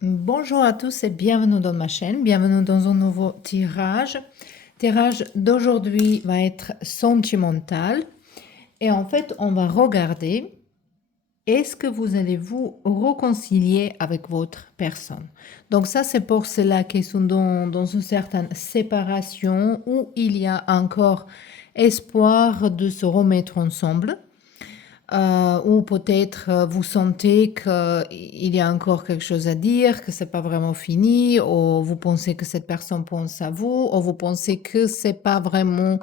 Bonjour à tous et bienvenue dans ma chaîne, bienvenue dans un nouveau tirage. Tirage d'aujourd'hui va être sentimental et en fait on va regarder est-ce que vous allez vous réconcilier avec votre personne. Donc ça c'est pour ceux-là qui sont dans une certaine séparation où il y a encore espoir de se remettre ensemble. Ou peut-être vous sentez qu'il y a encore quelque chose à dire, que c'est pas vraiment fini, ou vous pensez que cette personne pense à vous, ou vous pensez que c'est pas vraiment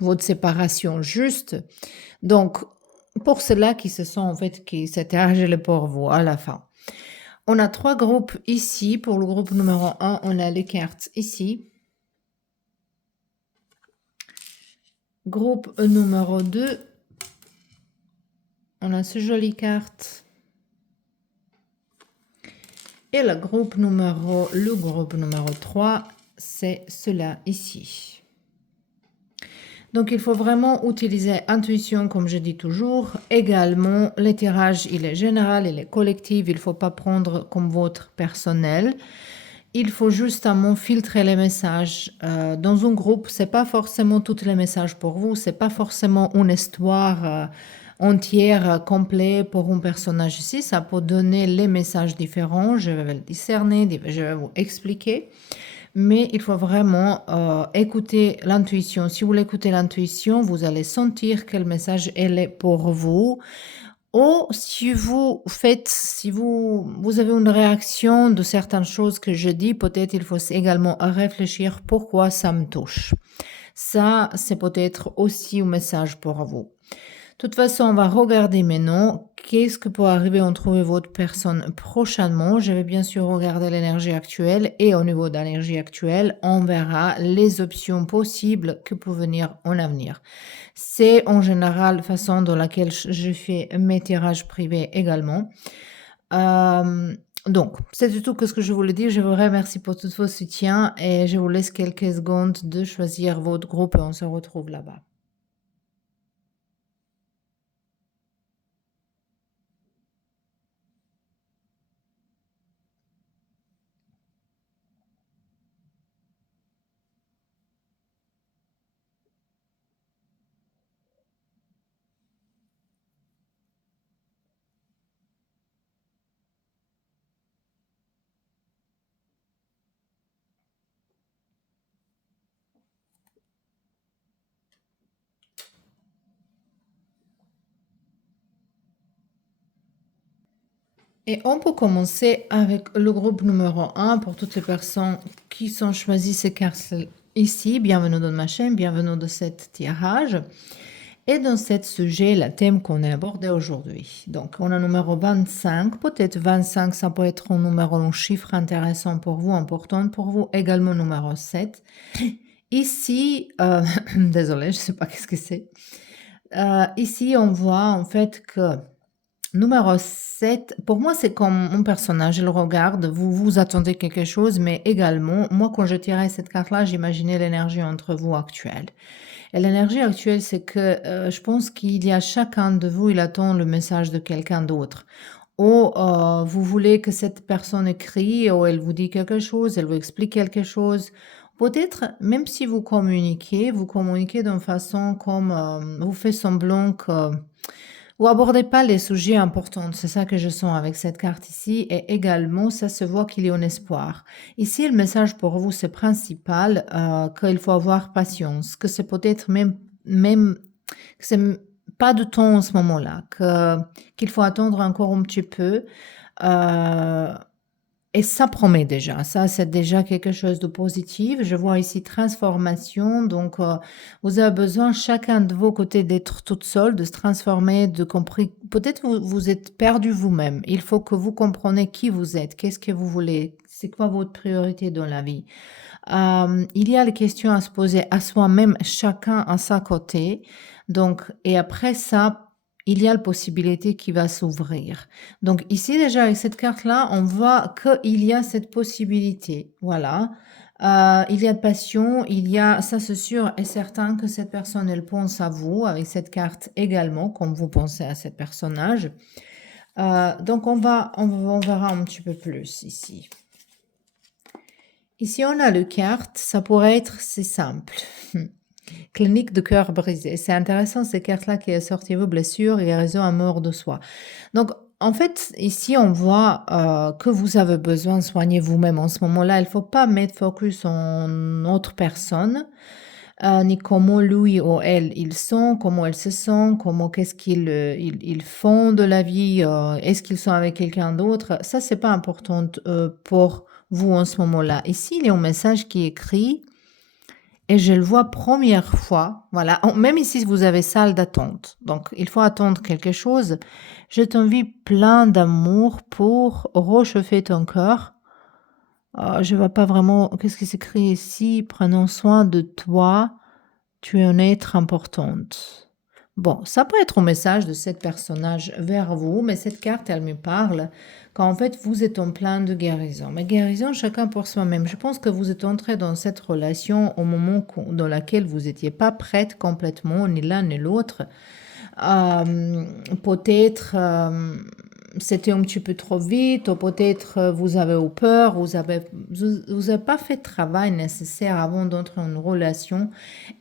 votre séparation juste. Donc, pour ceux-là qui se sont en fait, qui s'étaient arrangés pour vous à la fin. On a trois groupes ici. Pour le groupe numéro 1, on a les cartes ici. Groupe numéro 2, on a ces jolies cartes. Et le groupe numéro 3, c'est cela ici. Donc, il faut vraiment utiliser intuition, comme je dis toujours. Également, le tirage, il est général, il est collectif. Il ne faut pas prendre comme votre personnel. Il faut justement filtrer les messages. Dans un groupe, ce n'est pas forcément tous les messages pour vous. Ce n'est pas forcément une histoire entière, complète pour un personnage ici. Ça peut donner les messages différents. Je vais le discerner, je vais vous expliquer. Mais il faut vraiment écouter l'intuition. Si vous l'écoutez l'intuition, vous allez sentir quel message elle est pour vous. Ou si vous avez une réaction de certaines choses que je dis, peut-être il faut également réfléchir pourquoi ça me touche. Ça, c'est peut-être aussi un message pour vous. De toute façon, on va regarder maintenant qu'est-ce que peut arriver en trouver votre personne prochainement. Je vais bien sûr regarder l'énergie actuelle et au niveau de l'énergie actuelle, on verra les options possibles que peuvent venir en avenir. C'est en général la façon dans laquelle je fais mes tirages privés également. Donc, c'est du tout que ce que je voulais dire. Je vous remercie pour tout vos soutiens et je vous laisse quelques secondes de choisir votre groupe et on se retrouve là-bas. Et on peut commencer avec le groupe numéro 1 pour toutes les personnes qui sont choisies ces cartes ici. Bienvenue dans ma chaîne, bienvenue dans cet tirage. Et dans ce sujet, le thème qu'on a abordé aujourd'hui. Donc, on a numéro 25. Peut-être 25, ça peut être un numéro, un chiffre intéressant pour vous, important pour vous. Également numéro 7. Ici, désolé, je ne sais pas qu'est-ce que c'est. Ici, on voit en fait que numéro 7, pour moi, c'est comme un personnage. Je le regarde, vous attendez quelque chose, mais également, moi, quand je tirais cette carte-là, j'imaginais l'énergie entre vous actuelle. Et l'énergie actuelle, c'est que je pense qu'il y a chacun de vous, il attend le message de quelqu'un d'autre. Ou vous voulez que cette personne écrit, ou elle vous dit quelque chose, elle vous explique quelque chose. Peut-être, même si vous communiquez d'une façon comme vous faites semblant que vous abordez pas les sujets importants, c'est ça que je sens avec cette carte ici, et également ça se voit qu'il y a un espoir. Ici, le message pour vous, c'est principal qu'il faut avoir patience, que c'est peut-être même que c'est pas de temps en ce moment-là, qu'il faut attendre encore un petit peu. Euh, et ça promet déjà, ça c'est déjà quelque chose de positif. Je vois ici transformation, donc vous avez besoin chacun de vos côtés d'être toute seule, de se transformer, de compris. Peut-être vous êtes perdu vous-même. Il faut que vous compreniez qui vous êtes, qu'est-ce que vous voulez, c'est quoi votre priorité dans la vie. Il y a les questions à se poser à soi-même, chacun à sa côté. Donc, et après ça, il y a la possibilité qui va s'ouvrir. Donc ici déjà avec cette carte-là, on voit qu'il y a cette possibilité. Voilà. Il y a de passion, il y a, ça c'est sûr et certain que cette personne, elle pense à vous avec cette carte également, comme vous pensez à ce personnage. Donc, on verra un petit peu plus ici. Ici, on a le carte, ça pourrait être, c'est simple. Clinique de cœur brisé. C'est intéressant, ces cartes-là qui est sorti vos blessures et raison à mort de soi. Donc, en fait, ici, on voit que vous avez besoin de soigner vous-même en ce moment-là. Il ne faut pas mettre focus en autre personne, ni comment lui ou elle ils sont, comment elles se sentent, comment qu'est-ce qu'ils font de la vie, est-ce qu'ils sont avec quelqu'un d'autre. Ça, c'est pas important pour vous en ce moment-là. Ici, il y a un message qui est écrit et je le vois première fois. Voilà, même ici, vous avez salle d'attente. Donc, il faut attendre quelque chose. Je t'envie plein d'amour pour réchauffer ton cœur. Je vois pas vraiment qu'est-ce qui s'écrit ici. Prenons soin de toi. Tu es un être importante. Bon, ça peut être un message de cette personnage vers vous, mais cette carte, elle me parle quand en fait vous êtes en plein de guérison. Mais guérison, chacun pour soi-même. Je pense que vous êtes entré dans cette relation au moment dans lequel vous n'étiez pas prête complètement, ni l'un ni l'autre. Peut-être c'était un petit peu trop vite, ou peut-être vous avez eu peur, vous avez pas fait le travail nécessaire avant d'entrer en relation.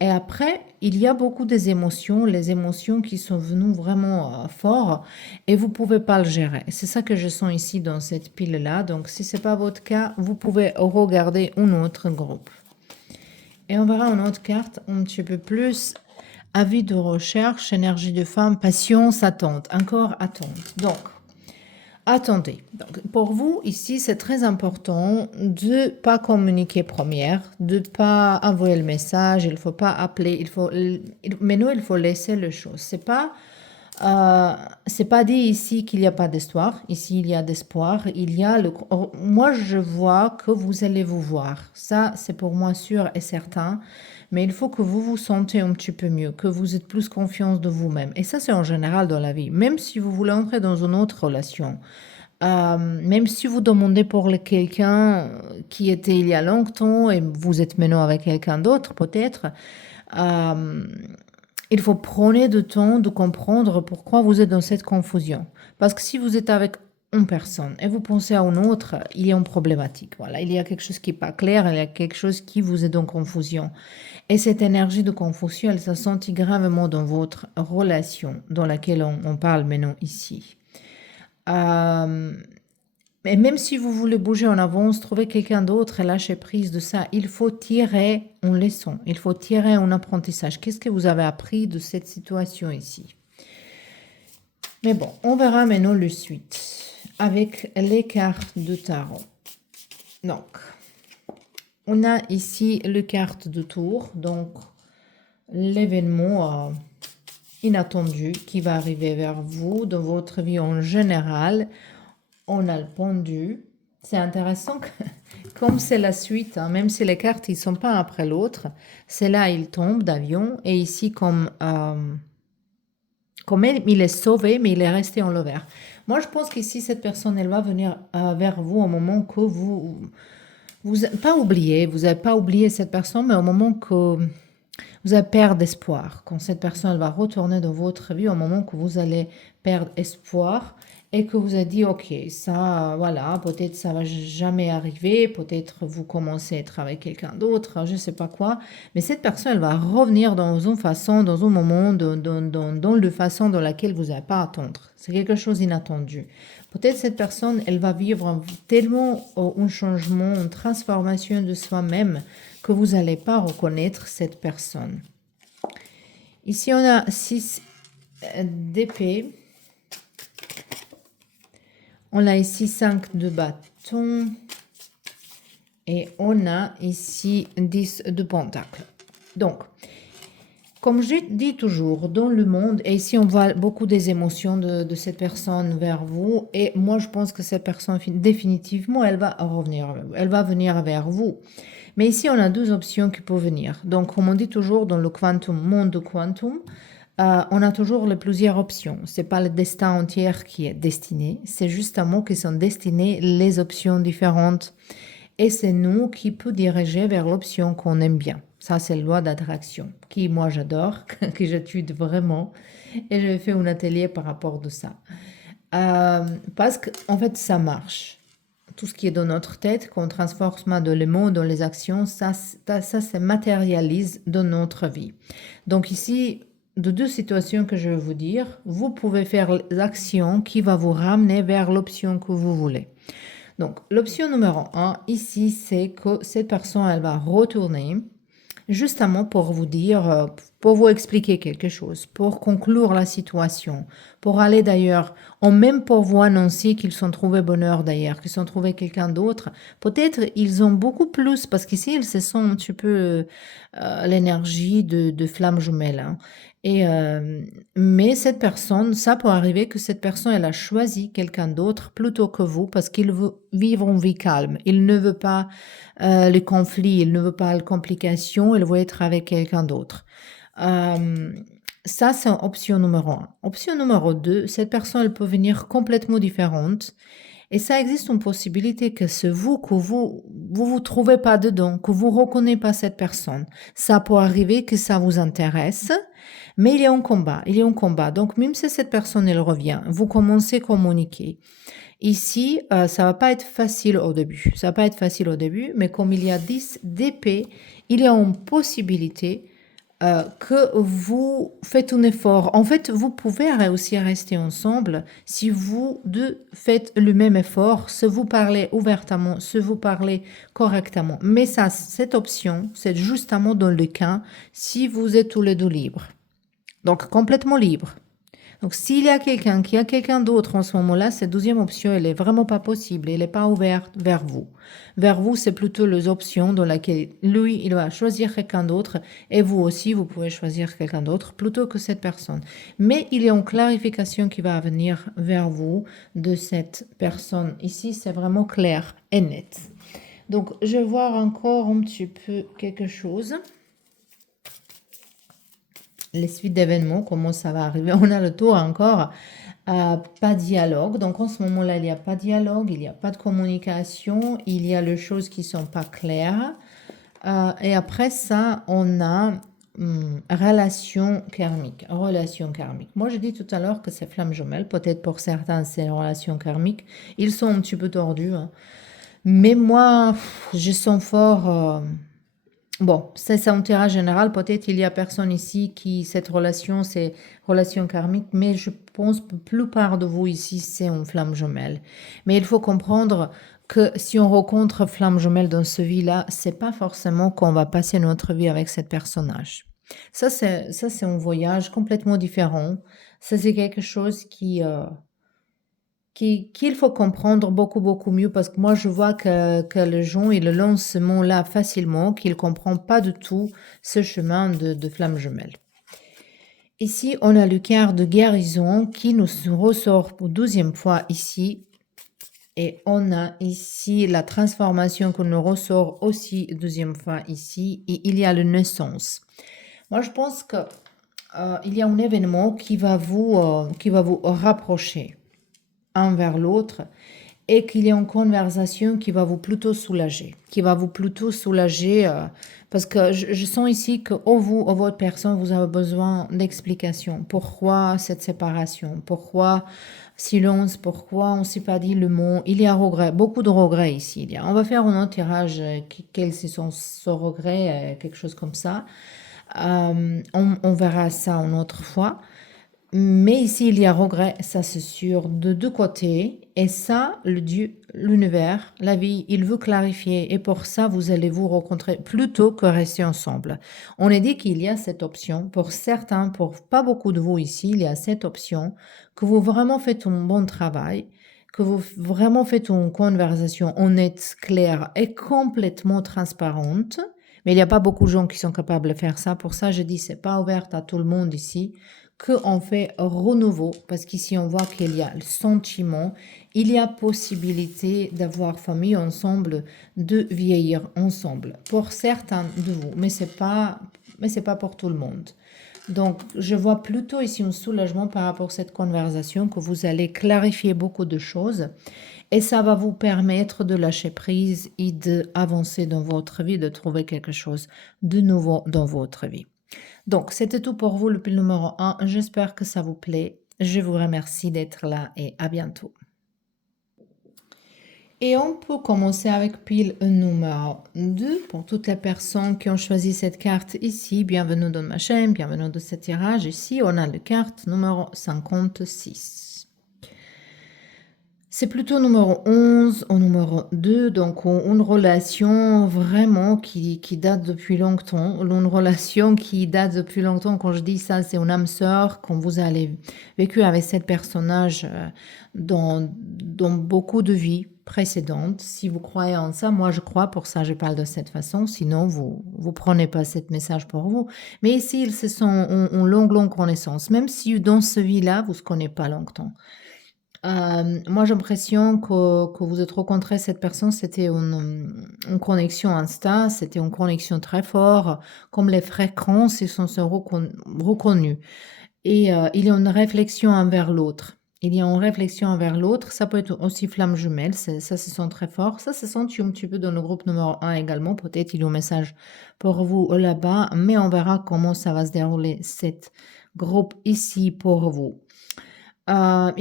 Et après, il y a beaucoup des émotions, les émotions qui sont venues vraiment fort et vous pouvez pas le gérer. C'est ça que je sens ici dans cette pile-là. Donc, si c'est pas votre cas, vous pouvez regarder un autre groupe. Et on verra une autre carte un petit peu plus. Avis de recherche, énergie de femme, patience, attente. Encore attente. Donc, attendez. Donc, pour vous, ici, c'est très important de pas communiquer première, de pas envoyer le message, il faut pas appeler, mais nous, il faut laisser les choses. C'est pas dit ici qu'il n'y a pas d'histoire. Ici, il y a d'espoir. Moi, je vois que vous allez vous voir. Ça, c'est pour moi sûr et certain. Mais il faut que vous vous sentez un petit peu mieux, que vous êtes plus confiance de vous-même. Et ça, c'est en général dans la vie. Même si vous voulez entrer dans une autre relation, même si vous demandez pour quelqu'un qui était il y a longtemps et vous êtes maintenant avec quelqu'un d'autre, peut-être, euh, il faut prendre du temps de comprendre pourquoi vous êtes dans cette confusion. Parce que si vous êtes avec une personne et vous pensez à une autre, il y a une problématique. Voilà, il y a quelque chose qui n'est pas clair, il y a quelque chose qui vous est en confusion. Et cette énergie de confusion, elle se sentit gravement dans votre relation dans laquelle on parle maintenant ici. Mais même si vous voulez bouger en avance, trouver quelqu'un d'autre et lâcher prise de ça, il faut tirer une leçon, il faut tirer un apprentissage. Qu'est-ce que vous avez appris de cette situation ici? Mais bon, on verra maintenant le suite avec les cartes de tarot. Donc, on a ici le carte de tour, donc l'événement inattendu qui va arriver vers vous dans votre vie en général. On a le pendu. C'est intéressant que, comme c'est la suite, hein, même si les cartes ils sont pas après l'autre, c'est là il tombe d'avion et ici comme il est sauvé mais il est resté en l'envers. Moi je pense qu'ici cette personne elle va venir vers vous au moment que vous pas oublié, vous n'avez pas oublié cette personne, mais au moment que vous allez perdre espoir, quand cette personne elle va retourner dans votre vie, au moment que vous allez perdre espoir et que vous avez dit, ok, ça, voilà, peut-être ça va jamais arriver, peut-être vous commencez à être avec quelqu'un d'autre, je ne sais pas quoi, mais cette personne elle va revenir dans une façon, dans un moment, dans la façon dans laquelle vous n'allez pas attendre. C'est quelque chose d'inattendu. Peut-être cette personne, elle va vivre tellement un changement, une transformation de soi-même que vous n'allez pas reconnaître cette personne. Ici, on a 6 d'épée. On a ici 5 de bâton. Et on a ici 10 de pentacle. Donc, comme je dis toujours, dans le monde, et ici on voit beaucoup des émotions de cette personne vers vous, et moi je pense que cette personne, définitivement, elle va revenir, elle va venir vers vous. Mais ici, on a deux options qui peuvent venir. Donc, comme on dit toujours dans le quantum, monde quantum, on a toujours les plusieurs options. C'est pas le destin entier qui est destiné, c'est justement que sont destinées les options différentes. Et c'est nous qui peut diriger vers l'option qu'on aime bien. Ça, c'est la loi d'attraction, qui moi j'adore, que j'étudie vraiment. Et j'ai fait un atelier par rapport de ça. Parce qu'en fait, ça marche. Tout ce qui est dans notre tête, qu'on transforme dans les mots, dans les actions, ça se matérialise dans notre vie. Donc ici, de deux situations que je vais vous dire, vous pouvez faire l'action qui va vous ramener vers l'option que vous voulez. Donc, l'option numéro 1, ici, c'est que cette personne, elle va retourner justement pour vous dire, pour vous expliquer quelque chose, pour conclure la situation, pour aller d'ailleurs, ou même pour vous annoncer qu'ils ont trouvé bonheur d'ailleurs, qu'ils ont trouvé quelqu'un d'autre. Peut-être ils ont beaucoup plus, parce qu'ici ils se sentent un petit peu l'énergie de flamme jumelle. Hein. Et, mais cette personne, ça peut arriver que cette personne, elle a choisi quelqu'un d'autre plutôt que vous parce qu'il veut vivre une vie calme. Il ne veut pas les conflits, il ne veut pas les complications, il veut être avec quelqu'un d'autre. Ça, c'est option numéro 1. Option numéro 2, cette personne, elle peut venir complètement différente. Et ça existe une possibilité que c'est vous, que vous trouvez pas dedans, que vous reconnaissez pas cette personne. Ça peut arriver que ça vous intéresse, mais il y a un combat, il y a un combat. Donc, même si cette personne, elle revient, vous commencez à communiquer. Ici, ça va pas être facile au début. Ça va pas être facile au début, mais comme il y a 10 d'épée, il y a une possibilité que vous faites un effort. En fait, vous pouvez réussir à rester ensemble si vous deux faites le même effort, si vous parlez ouvertement, si vous parlez correctement. Mais ça, cette option, c'est justement dans le cas si vous êtes tous les deux libres. Donc, complètement libre. Donc, s'il y a quelqu'un qui a quelqu'un d'autre en ce moment-là, cette deuxième option, elle est vraiment pas possible. Elle n'est pas ouverte vers vous. Vers vous, c'est plutôt les options dans lesquelles lui, il va choisir quelqu'un d'autre et vous aussi, vous pouvez choisir quelqu'un d'autre plutôt que cette personne. Mais il y a une clarification qui va venir vers vous de cette personne. Ici, c'est vraiment clair et net. Donc, je vais voir encore un petit peu quelque chose. Les suites d'événements, comment ça va arriver. On a le tour encore, pas de dialogue. Donc en ce moment-là, il n'y a pas de dialogue, il n'y a pas de communication, il y a les choses qui ne sont pas claires. Et après ça, on a relation karmique. Relation karmique. Moi, je dis tout à l'heure que c'est flamme jumelle. Peut-être pour certains, c'est relation karmique. Ils sont un petit peu tordus. Hein. Mais moi, je sens fort... Bon, c'est un tirage général. Peut-être il y a personne ici qui, cette relation, c'est relation karmique, mais je pense que la plupart de vous ici, c'est une flamme jumelle. Mais il faut comprendre que si on rencontre flamme jumelle dans ce vie-là, c'est pas forcément qu'on va passer notre vie avec cet personnage. Ça, c'est un voyage complètement différent. Ça, c'est quelque chose qu'il faut comprendre beaucoup, beaucoup mieux parce que moi, je vois que les gens, ils lancent ce mot-là facilement, qu'ils ne comprennent pas du tout ce chemin de flamme jumelle. Ici, on a le quart de guérison qui nous ressort pour 12e fois ici. Et on a ici la transformation qui nous ressort aussi 12e fois ici. Et il y a la naissance. Moi, je pense que il y a un événement qui va vous rapprocher un vers l'autre et qu'il y ait une conversation qui va vous plutôt soulager, parce que je sens ici que vous, ou votre personne, vous avez besoin d'explications. Pourquoi cette séparation? Pourquoi silence? Pourquoi on ne s'est pas dit le mot? Il y a regret, beaucoup de regrets ici. On va faire un autre tirage, quels sont ce regret, quelque chose comme ça. On verra ça une autre fois. Mais ici, il y a regret, ça c'est sûr, de deux côtés. Et ça, le Dieu, l'univers, la vie, il veut clarifier. Et pour ça, vous allez vous rencontrer plutôt que rester ensemble. On a dit qu'il y a cette option. Pour certains, pour pas beaucoup de vous ici, il y a cette option que vous vraiment faites un bon travail, que vous vraiment faites une conversation honnête, claire et complètement transparente. Mais il n'y a pas beaucoup de gens qui sont capables de faire ça. Pour ça, je dis, c'est pas ouvert à tout le monde ici qu'on fait renouveau, parce qu'ici on voit qu'il y a le sentiment, il y a possibilité d'avoir famille ensemble, de vieillir ensemble, pour certains de vous, mais c'est pas pour tout le monde. Donc, je vois plutôt ici un soulagement par rapport à cette conversation, que vous allez clarifier beaucoup de choses et ça va vous permettre de lâcher prise et d'avancer dans votre vie, de trouver quelque chose de nouveau dans votre vie. Donc, c'était tout pour vous, le pile numéro 1. J'espère que ça vous plaît. Je vous remercie d'être là et à bientôt. Et on peut commencer avec pile numéro 2 pour toutes les personnes qui ont choisi cette carte ici. Bienvenue dans ma chaîne, bienvenue dans ce tirage. Ici, on a la carte numéro 56. C'est plutôt numéro 11 ou numéro 2, donc une relation vraiment qui date depuis longtemps. Une relation qui date depuis longtemps, quand je dis ça, c'est une âme sœur, quand vous avez vécu avec ce personnage dans beaucoup de vies précédentes. Si vous croyez en ça, moi je crois, pour ça je parle de cette façon, sinon vous prenez pas ce message pour vous. Mais ici, ils se sont en longue connaissance, même si dans ce vie-là, vous ne se connaissez pas longtemps. Moi, j'ai l'impression que vous êtes rencontré cette personne, c'était une connexion Insta, c'était une connexion très forte, comme les fréquences, ils sont se reconnus. Et il y a une réflexion envers l'autre. Il y a une réflexion envers l'autre. Ça peut être aussi flamme jumelle, ça se sent très fort. Ça se sent un petit peu dans le groupe numéro 1 également. Peut-être il y a un message pour vous là-bas, mais on verra comment ça va se dérouler, cette groupe ici pour vous. Il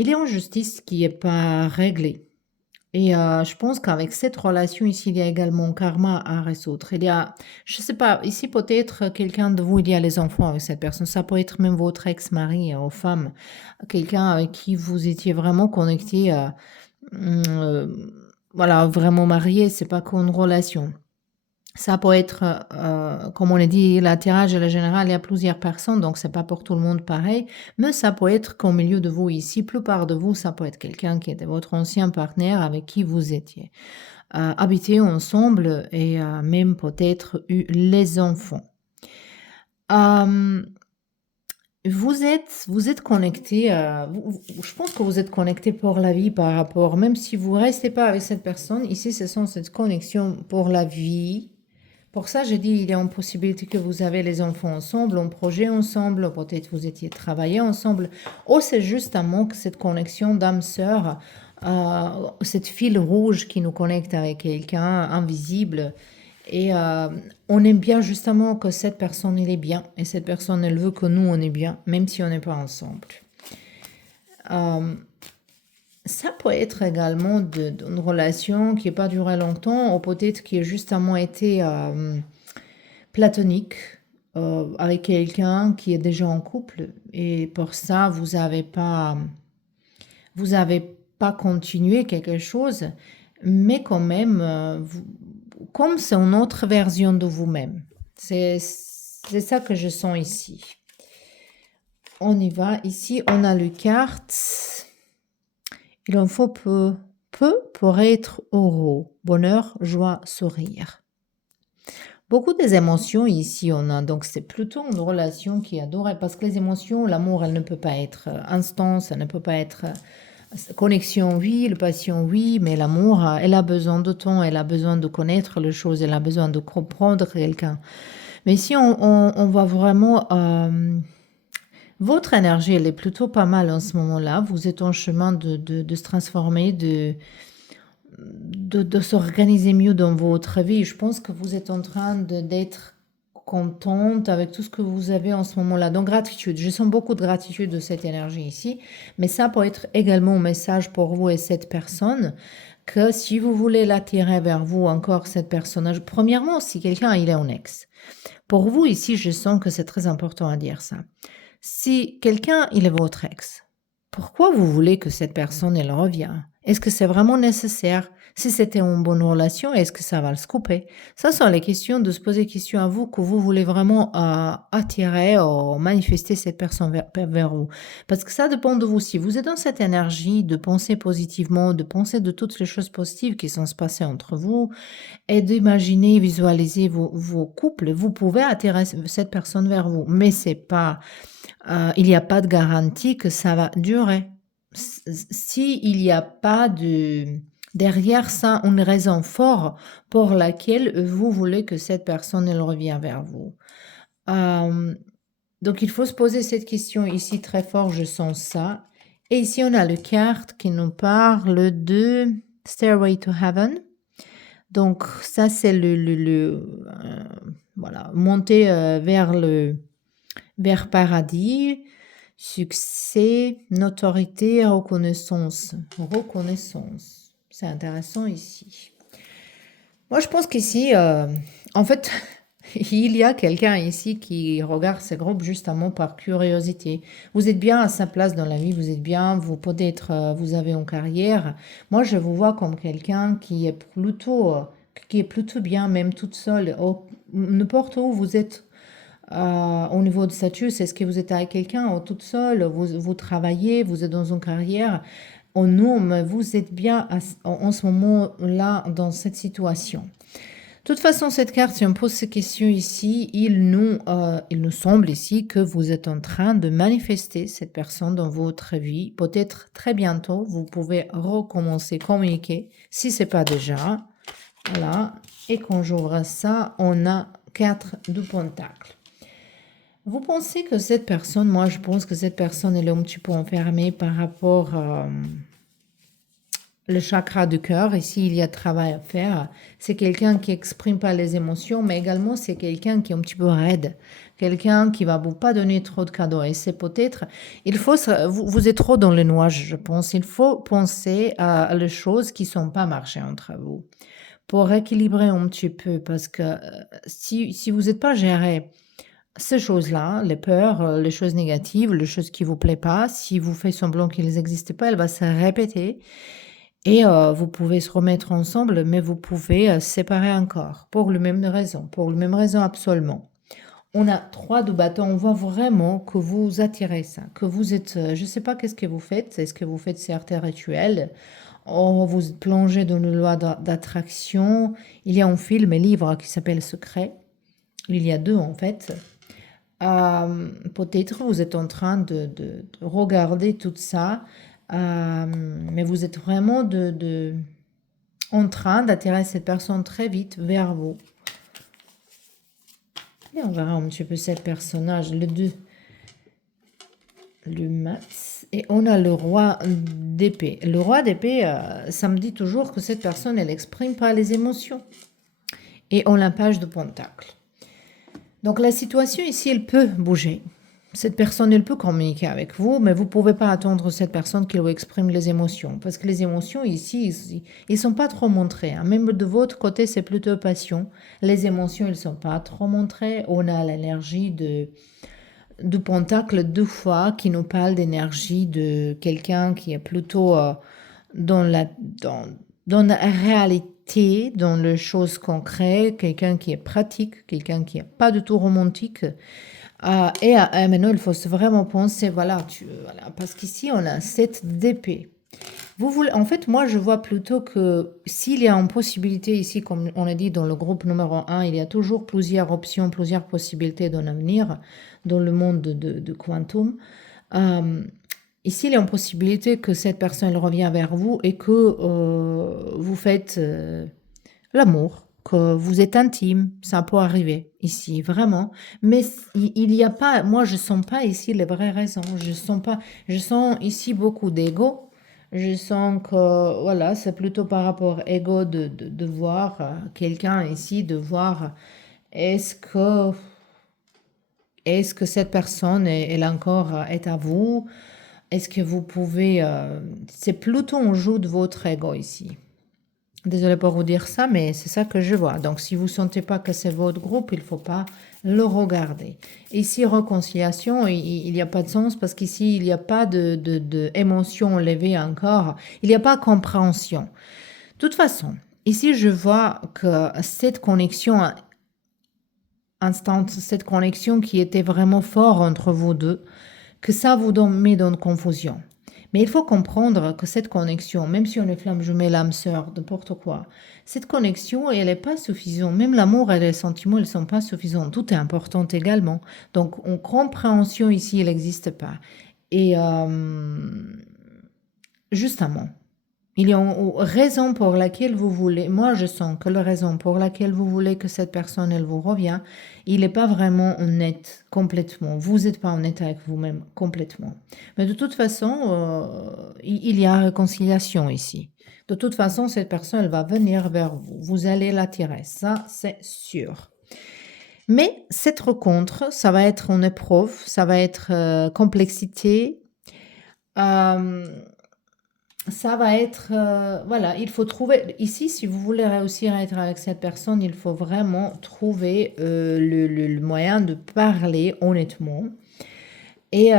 y a une justice qui n'est pas réglée. Et je pense qu'avec cette relation ici, il y a également un karma à résoudre. Il y a, je sais pas, ici peut-être quelqu'un de vous, il y a les enfants avec cette personne. Ça peut être même votre ex-mari ou femme, quelqu'un avec qui vous étiez vraiment connecté, voilà, vraiment marié. C'est pas qu'une relation. Ça peut être, comme on a dit, l'attirage, la générale, il y a plusieurs personnes, donc c'est pas pour tout le monde pareil. Mais ça peut être qu'au milieu de vous ici, plupart de vous, ça peut être quelqu'un qui était votre ancien partenaire avec qui vous étiez habité ensemble et même peut-être eu les enfants. Vous êtes connecté, je pense que vous êtes connecté pour la vie par rapport, même si vous restez pas avec cette personne, ici, ce sont cette connexion pour la vie. Pour ça, j'ai dit, il y a une possibilité que vous avez les enfants ensemble, un projet ensemble, peut-être vous étiez travaillé ensemble, ou c'est juste un manque, cette connexion d'âme-sœur, cette fil rouge qui nous connecte avec quelqu'un invisible. Et on aime bien justement que cette personne, elle est bien, et cette personne, elle veut que nous, on est bien, même si on n'est pas ensemble. Ça peut être également d'une relation qui n'a pas duré longtemps, ou peut-être qui a justement été platonique, avec quelqu'un qui est déjà en couple. Et pour ça, vous avez pas continué quelque chose, mais quand même, comme c'est une autre version de vous-même. C'est ça que je sens ici. On y va. Ici, on a le carte. Il en faut peu pour être heureux. Bonheur, joie, sourire. Beaucoup des émotions ici, on a. Donc, c'est plutôt une relation qui est adorée. Parce que les émotions, l'amour, elle ne peut pas être instant, ça ne peut pas être connexion, oui, le passion, oui, mais l'amour, elle a besoin de temps, elle a besoin de connaître les choses, elle a besoin de comprendre quelqu'un. Mais si on voit vraiment, votre énergie, elle est plutôt pas mal en ce moment-là. Vous êtes en chemin de se transformer, de s'organiser mieux dans votre vie. Je pense que vous êtes en train d'être contente avec tout ce que vous avez en ce moment-là. Donc, gratitude. Je sens beaucoup de gratitude de cette énergie ici. Mais ça peut être également un message pour vous et cette personne que si vous voulez l'attirer vers vous encore, cette personne, premièrement, si quelqu'un, il est en ex. Pour vous ici, je sens que c'est très important à dire ça. Si quelqu'un, il est votre ex, pourquoi vous voulez que cette personne, elle revienne? Est-ce que c'est vraiment nécessaire? Si c'était une bonne relation, est-ce que ça va le couper? Ça sont les questions de se poser des questions à vous que vous voulez vraiment attirer ou manifester cette personne vers vous. Parce que ça dépend de vous. Si vous êtes dans cette énergie de penser positivement, de penser de toutes les choses positives qui sont se passer entre vous et d'imaginer, visualiser vos couples, vous pouvez attirer cette personne vers vous. Mais c'est pas, il n'y a pas de garantie que ça va durer. Si il n'y a pas derrière ça une raison forte pour laquelle vous voulez que cette personne elle revienne vers vous. Donc il faut se poser cette question ici très fort, je sens ça. Et ici on a le carte qui nous parle de Stairway to Heaven. Donc ça c'est voilà, monter vers paradis. Succès, notoriété, reconnaissance. Reconnaissance. C'est intéressant ici. Moi, je pense qu'ici, en fait, il y a quelqu'un ici qui regarde ce groupe justement par curiosité. Vous êtes bien à sa place dans la vie, vous êtes bien, vous peut-être vous avez une carrière. Moi, je vous vois comme quelqu'un qui est plutôt bien, même toute seule. N'importe où vous êtes au niveau de statut, est-ce que vous êtes avec quelqu'un ou toute seule, vous travaillez, vous êtes dans une carrière. En homme, vous êtes bien en ce moment-là dans cette situation. De toute façon, cette carte, si on pose ces questions ici, il nous semble ici que vous êtes en train de manifester cette personne dans votre vie. Peut-être très bientôt, vous pouvez recommencer à communiquer, si ce n'est pas déjà. Voilà. Et quand j'ouvre ça, on a 4 de pentacles. Vous pensez que cette personne, moi je pense que cette personne elle est un petit peu enfermée par rapport le chakra du cœur. Ici, il y a travail à faire. C'est quelqu'un qui exprime pas les émotions, mais également c'est quelqu'un qui est un petit peu raide. Quelqu'un qui va vous pas donner trop de cadeaux. Et c'est peut-être, vous êtes trop dans le nuage, je pense. Il faut penser à les choses qui sont pas marchées entre vous pour équilibrer un petit peu. Parce que si vous n'êtes pas géré ces choses-là, les peurs, les choses négatives, les choses qui vous plaisent pas, si vous faites semblant qu'ils n'existent pas, elle va se répéter. Et vous pouvez se remettre ensemble, mais vous pouvez séparer encore pour la même raison absolument. On a 3 de bâton, on voit vraiment que vous attirez ça, que vous êtes, je ne sais pas qu'est-ce que vous faites, est-ce que vous faites certains rituels, vous plongez dans une loi d'attraction, il y a un film et livre qui s'appelle Secret, il y a 2 en fait. Peut-être vous êtes en train de regarder tout ça, mais vous êtes vraiment en train d'attirer cette personne très vite vers vous. Et on verra un petit peu cette personnage, le 2, le max, et on a le roi d'épée. Le roi d'épée, ça me dit toujours que cette personne, elle n'exprime pas les émotions. Et on a la page de pentacle. Donc la situation ici, elle peut bouger. Cette personne, elle peut communiquer avec vous, mais vous ne pouvez pas attendre cette personne qu'elle vous exprime les émotions. Parce que les émotions ici, ils ne sont pas trop montrés. Hein. Même de votre côté, c'est plutôt passion. Les émotions, elles ne sont pas trop montrées. On a l'énergie de pentacle 2 fois qui nous parle d'énergie de quelqu'un qui est plutôt dans la réalité, dans les choses concrètes, quelqu'un qui est pratique, quelqu'un qui n'est pas du tout romantique. Et maintenant, il faut vraiment penser, voilà, parce qu'ici, on a 7 d'épée. En fait, moi, je vois plutôt que s'il y a une possibilité ici, comme on a dit dans le groupe numéro 1, il y a toujours plusieurs options, plusieurs possibilités dans l'avenir, dans le monde de Quantum. Ici, il y a une possibilité que cette personne elle revient vers vous et que vous faites l'amour, que vous êtes intime. Ça peut arriver ici, vraiment. Mais il n'y a pas, moi, je sens pas ici les vraies raisons. Je sens ici beaucoup d'ego. Je sens que, voilà, c'est plutôt par rapport ego de voir quelqu'un ici, de voir est-ce que, est-ce que cette personne, elle encore est à vous? Est-ce que vous pouvez... c'est plutôt un jeu de votre ego ici. Désolée pour vous dire ça, mais c'est ça que je vois. Donc, si vous ne sentez pas que c'est votre groupe, il ne faut pas le regarder. Ici, réconciliation, il n'y a pas de sens parce qu'ici, il n'y a pas d'émotion levée encore. Il n'y a pas de compréhension. De toute façon, ici, je vois que cette connexion cette connexion qui était vraiment forte entre vous deux, que ça vous met dans une confusion. Mais il faut comprendre que cette connexion, même si on est flamme jumelle, l'âme sœur, n'importe quoi, cette connexion, elle n'est pas suffisante. Même l'amour et les sentiments, ils ne sont pas suffisants. Tout est important également. Donc, en compréhension ici, il n'existe pas. Et justement, il y a une raison pour laquelle vous voulez, moi je sens que la raison pour laquelle vous voulez que cette personne, elle vous revient, il n'est pas vraiment honnête complètement. Vous n'êtes pas honnête avec vous-même complètement. Mais de toute façon, il y a réconciliation ici. De toute façon, cette personne, elle va venir vers vous. Vous allez l'attirer, ça c'est sûr. Mais cette rencontre, ça va être une épreuve, ça va être complexité. euh, Ça va être, voilà, il faut trouver, ici, si vous voulez réussir à être avec cette personne, il faut vraiment trouver le moyen de parler honnêtement. Et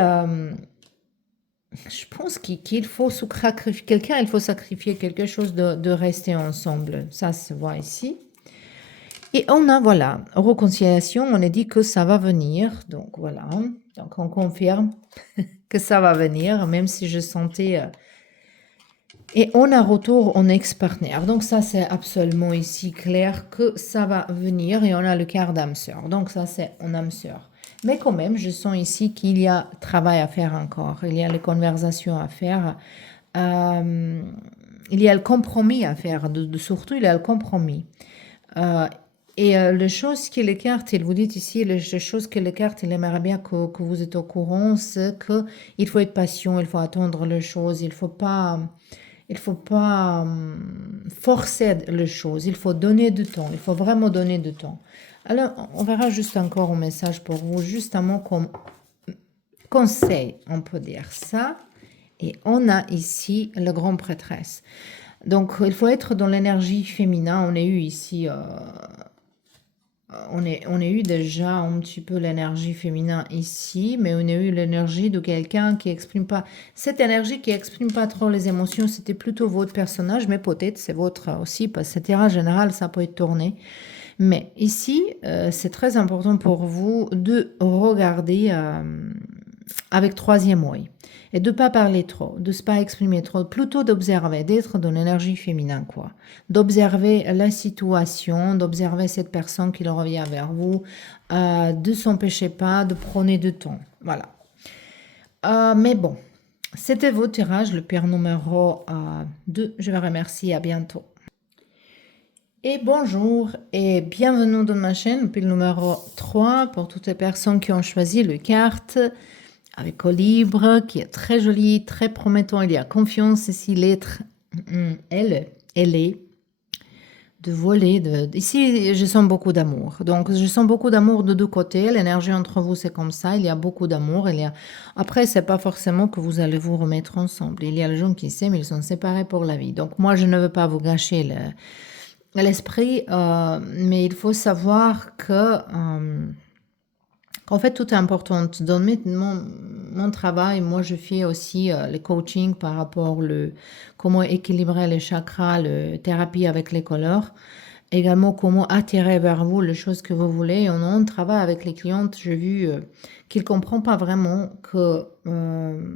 je pense qu'il faut sacrifier quelqu'un, il faut sacrifier quelque chose de rester ensemble. Ça se voit ici. Et on a, voilà, réconciliation, on a dit que ça va venir. Donc voilà, donc on confirme que ça va venir, même si je sentais... et on a retour en ex-partenaire. Donc ça, c'est absolument ici clair que ça va venir. Et on a le quart d'âme sœur. Donc ça, c'est en âme sœur. Mais quand même, je sens ici qu'il y a travail à faire encore. Il y a les conversations à faire. Euh, il y a le compromis à faire. Surtout, il y a le compromis. Euh, et les choses que les cartes, il vous dit ici, les choses que les cartes, il aimerait bien que vous êtes au courant, c'est qu'il faut être patient, il faut attendre les choses, il faut pas forcer les choses, il faut donner du temps, il faut vraiment donner du temps. Alors, on verra juste encore un message pour vous, justement comme conseil, on peut dire ça. Et on a ici le grand prêtresse. Donc, il faut être dans l'énergie féminin. On a eu ici, on a eu déjà un petit peu l'énergie féminin ici, mais on a eu l'énergie de quelqu'un qui exprime pas, cette énergie qui exprime pas trop les émotions, c'était plutôt votre personnage, mais peut-être c'est votre aussi, parce que cette tirage général, ça peut être tourné. Mais ici, c'est très important pour vous de regarder avec troisième œil et de ne pas parler trop, de ne pas exprimer trop, plutôt d'observer, d'être dans l'énergie féminine, quoi. D'observer la situation, d'observer cette personne qui revient vers vous, de s'empêcher pas, de prendre du temps. Voilà. Mais bon, c'était votre tirage, le pire numéro 2. Je vous remercie, à bientôt. Et bonjour et bienvenue dans ma chaîne, pile numéro 3 pour toutes les personnes qui ont choisi le carte avec Colibre, qui est très joli, très promettant. Il y a confiance ici, l'être, elle est de voler. Ici, je sens beaucoup d'amour. Donc, je sens beaucoup d'amour de deux côtés. L'énergie entre vous, c'est comme ça. Il y a beaucoup d'amour. Après, c'est pas forcément que vous allez vous remettre ensemble. Il y a les gens qui s'aiment, ils sont séparés pour la vie. Donc, moi, je ne veux pas vous gâcher l'esprit, mais il faut savoir qu'en fait, tout est important. Dans mon travail, moi, je fais aussi le coaching par rapport comment équilibrer les chakras, la thérapie avec les couleurs. Également, comment attirer vers vous les choses que vous voulez. Et on travaille avec les clientes. J'ai vu qu'ils ne comprennent pas vraiment que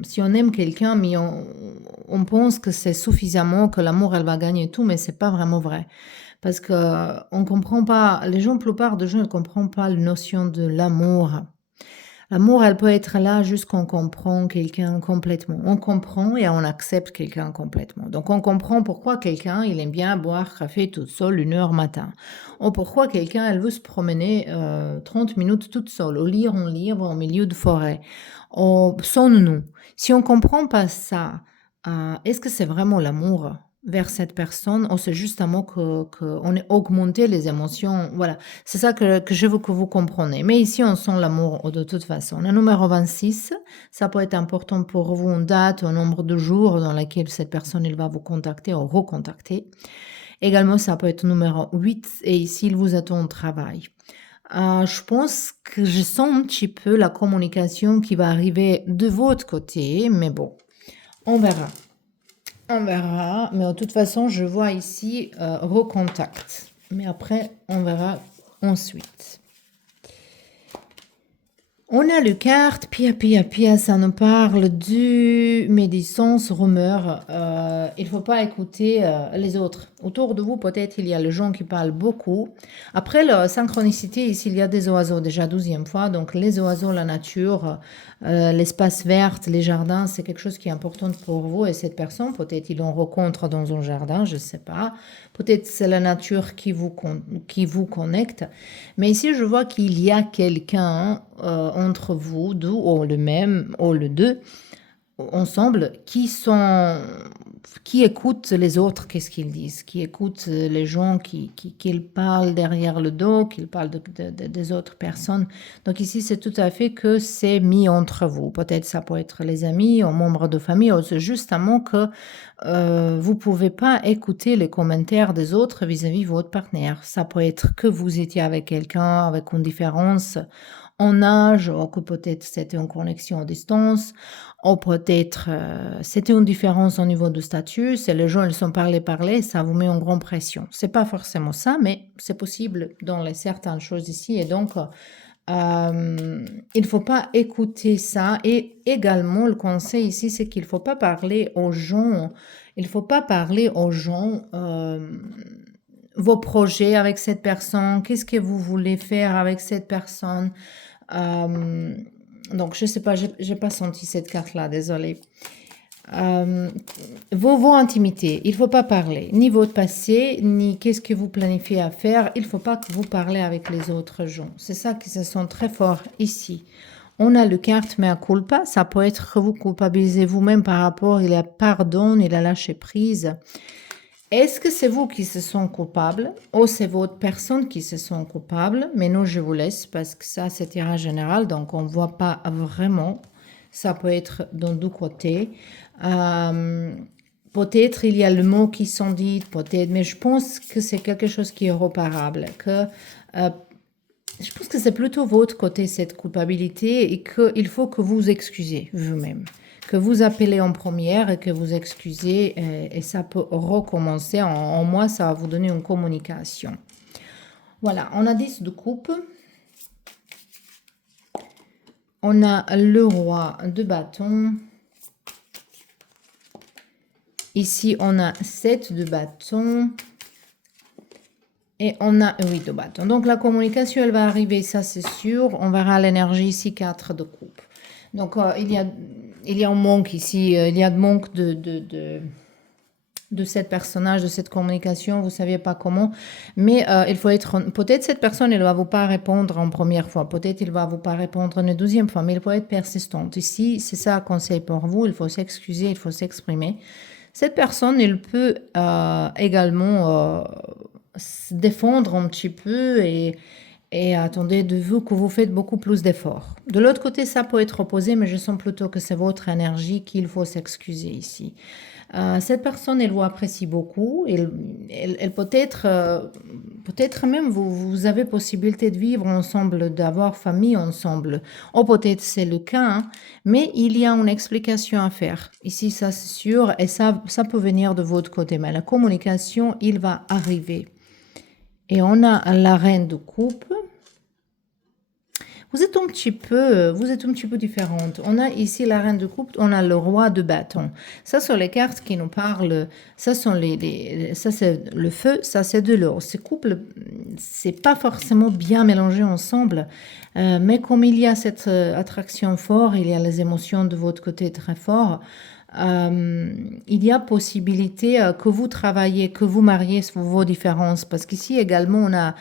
si on aime quelqu'un, mais on pense que c'est suffisamment, que l'amour, elle va gagner tout, mais c'est pas vraiment vrai. Parce que on comprend pas, les gens, la plupart des gens ne comprennent pas la notion de l'amour. L'amour, elle peut être là jusqu'on comprend quelqu'un complètement. On comprend et on accepte quelqu'un complètement. Donc, on comprend pourquoi quelqu'un, il aime bien boire café toute seule 1 heure matin. Ou pourquoi quelqu'un, elle veut se promener 30 minutes toute seule, ou lire un livre au milieu de forêt. Sans nous. Si on comprend pas ça, est-ce que c'est vraiment l'amour vers cette personne, ou c'est justement qu'on est augmenté les émotions? Voilà, c'est ça que je veux que vous compreniez. Mais ici, on sent l'amour de toute façon. Le numéro 26, ça peut être important pour vous, une date, un nombre de jours dans lequel cette personne il va vous contacter ou recontacter. Également, ça peut être numéro 8, et ici, il vous attend au travail. Je pense que je sens un petit peu la communication qui va arriver de votre côté, mais bon, on verra. On verra, mais de toute façon, je vois ici recontact. Mais après, on verra ensuite. On a le carte, pia, ça nous parle du médisance, rumeur. Il ne faut pas écouter les autres. Autour de vous, peut-être, il y a les gens qui parlent beaucoup. Après, la synchronicité, ici, il y a des oiseaux, déjà 12e fois. Donc, les oiseaux, la nature, l'espace vert, les jardins, c'est quelque chose qui est important pour vous et cette personne. Peut-être ils en rencontrent dans un jardin, je ne sais pas. Peut-être c'est la nature qui vous connecte. Mais ici, je vois qu'il y a quelqu'un entre vous, deux, ou le même, ou les deux, ensemble, qui sont qui écoute les autres, qu'est-ce qu'ils disent, qui écoute les gens qui parlent derrière le dos, qui parlent des autres personnes. Donc ici, c'est tout à fait que c'est mis entre vous. Peut-être ça peut être les amis ou membres de famille, ou c'est justement que vous pouvez pas écouter les commentaires des autres vis-à-vis de votre partenaire. Ça peut être que vous étiez avec quelqu'un avec une différence en âge, ou que peut-être c'était une connexion à distance, ou peut-être c'était une différence au niveau du statut, c'est les gens ils sont parlés, ça vous met en grande pression. C'est pas forcément ça, mais c'est possible dans les certaines choses ici, et donc il faut pas écouter ça. Et également le conseil ici, c'est qu'il faut pas parler aux gens, il faut pas parler aux gens vos projets avec cette personne, qu'est-ce que vous voulez faire avec cette personne. Euh, donc, je sais pas, j'ai pas senti cette carte-là, désolée. Vos intimités, il faut pas parler, ni votre passé, ni qu'est-ce que vous planifiez à faire. Il faut pas que vous parlez avec les autres gens. C'est ça qui se sent très fort ici. On a le carte mea culpa, ça peut être que vous culpabilisez vous-même par rapport, il y a pardon, il a lâché prise. Est-ce que c'est vous qui se sent coupable ou c'est votre personne qui se sent coupable? Mais non, je vous laisse parce que ça, c'est tirage général, donc on ne voit pas vraiment. Ça peut être dans deux côtés. Peut-être il y a le mot qui sont dit, peut-être, mais je pense que c'est quelque chose qui est réparable. Je pense que c'est plutôt votre côté, cette culpabilité, et qu'il faut que vous excusez vous-même. Que vous appelez en première et que vous excusez, et ça peut recommencer. En moi, ça va vous donner une communication. Voilà, on a 10 de coupe. On a le roi de bâton. Ici, on a 7 de bâton. Et on a 8 de bâton. Donc, la communication, elle va arriver, ça c'est sûr. On verra l'énergie ici, 4 de coupe. Donc, il y a un manque ici. Il y a un manque de cette personnage, de cette communication. Vous ne saviez pas comment. Mais il faut être... Peut-être cette personne, elle ne va vous pas répondre en première fois. Peut-être il ne va vous pas répondre une deuxième fois. Mais il faut être persistante. Ici, c'est ça un conseil pour vous. Il faut s'excuser, il faut s'exprimer. Cette personne, elle peut également... se défendre un petit peu et attendez de vous que vous faites beaucoup plus d'efforts. De l'autre côté, ça peut être opposé, mais je sens plutôt que c'est votre énergie qu'il faut s'excuser ici. Cette personne, elle vous apprécie beaucoup. Elle peut-être même vous avez possibilité de vivre ensemble, d'avoir famille ensemble. Ou peut-être c'est le cas, hein, mais il y a une explication à faire. Ici, ça c'est sûr, et ça peut venir de votre côté. Mais la communication, il va arriver. Et on a la reine de coupe. Vous êtes un petit peu différente. On a ici la reine de coupe, on a le roi de bâton. Ça sont les cartes qui nous parlent. Ça sont ça c'est le feu, ça c'est de l'eau. Ces couples, c'est pas forcément bien mélangé ensemble, mais comme il y a cette attraction forte, il y a les émotions de votre côté très fort. Il y a possibilité que vous travaillez, que vous mariez sur vos différences, parce qu'ici également on a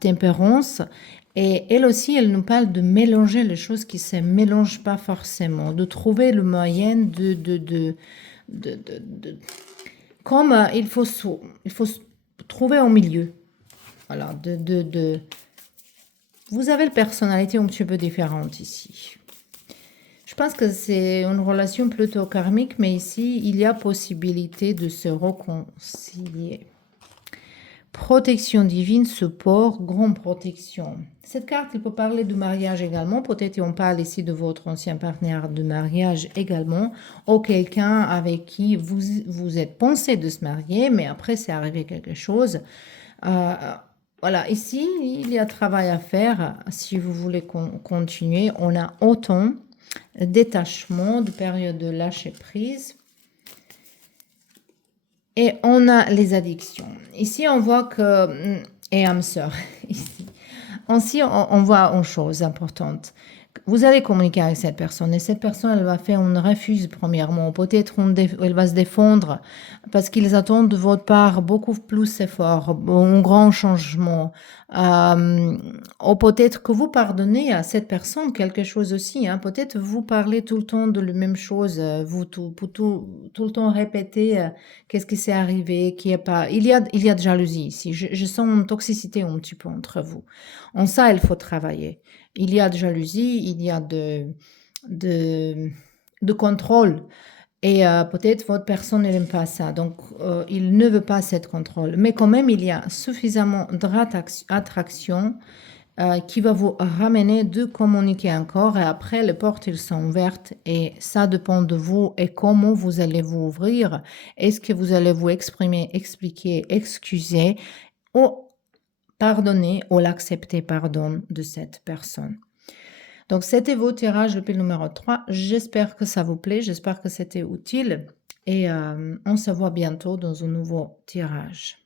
tempérance, et elle aussi elle nous parle de mélanger les choses qui se mélangent pas forcément, de trouver le moyen comme il faut trouver au milieu, voilà, vous avez une personnalité un petit peu différente ici. Je pense que c'est une relation plutôt karmique, mais ici, il y a possibilité de se réconcilier. Protection divine, support, grande protection. Cette carte, elle peut parler de mariage également. Peut-être on parle ici de votre ancien partenaire de mariage également, ou quelqu'un avec qui vous êtes pensé de se marier, mais après, c'est arrivé quelque chose. Voilà, ici, il y a travail à faire. Si vous voulez continuer, on a autant détachement, de période de lâcher prise. Et on a les addictions. Ici, on voit que... Et âme sœur. Ici, on voit une chose importante. Vous allez communiquer avec cette personne et cette personne, elle va faire une refuse premièrement. Peut-être elle va se défendre parce qu'ils attendent de votre part beaucoup plus d'efforts, un grand changement. Euh, ou peut-être que vous pardonnez à cette personne quelque chose aussi. Hein. Peut-être vous parlez tout le temps de la même chose, vous tout le temps répétez qu'est-ce qui s'est arrivé, qui est pas. Il y a de jalousie ici. Je sens une toxicité un petit peu entre vous. En ça, il faut travailler. Il y a de jalousie, il y a de, de contrôle. Et peut-être votre personne n'aime pas ça. Donc, il ne veut pas cette contrôle. Mais quand même, il y a suffisamment d'attraction qui va vous ramener de communiquer encore. Et après, les portes, elles sont ouvertes. Et ça dépend de vous et comment vous allez vous ouvrir. Est-ce que vous allez vous exprimer, expliquer, excuser ou pardonner ou l'accepter pardon de cette personne. Donc, c'était vos tirages, le pile numéro 3. J'espère que ça vous plaît, j'espère que c'était utile et on se voit bientôt dans un nouveau tirage.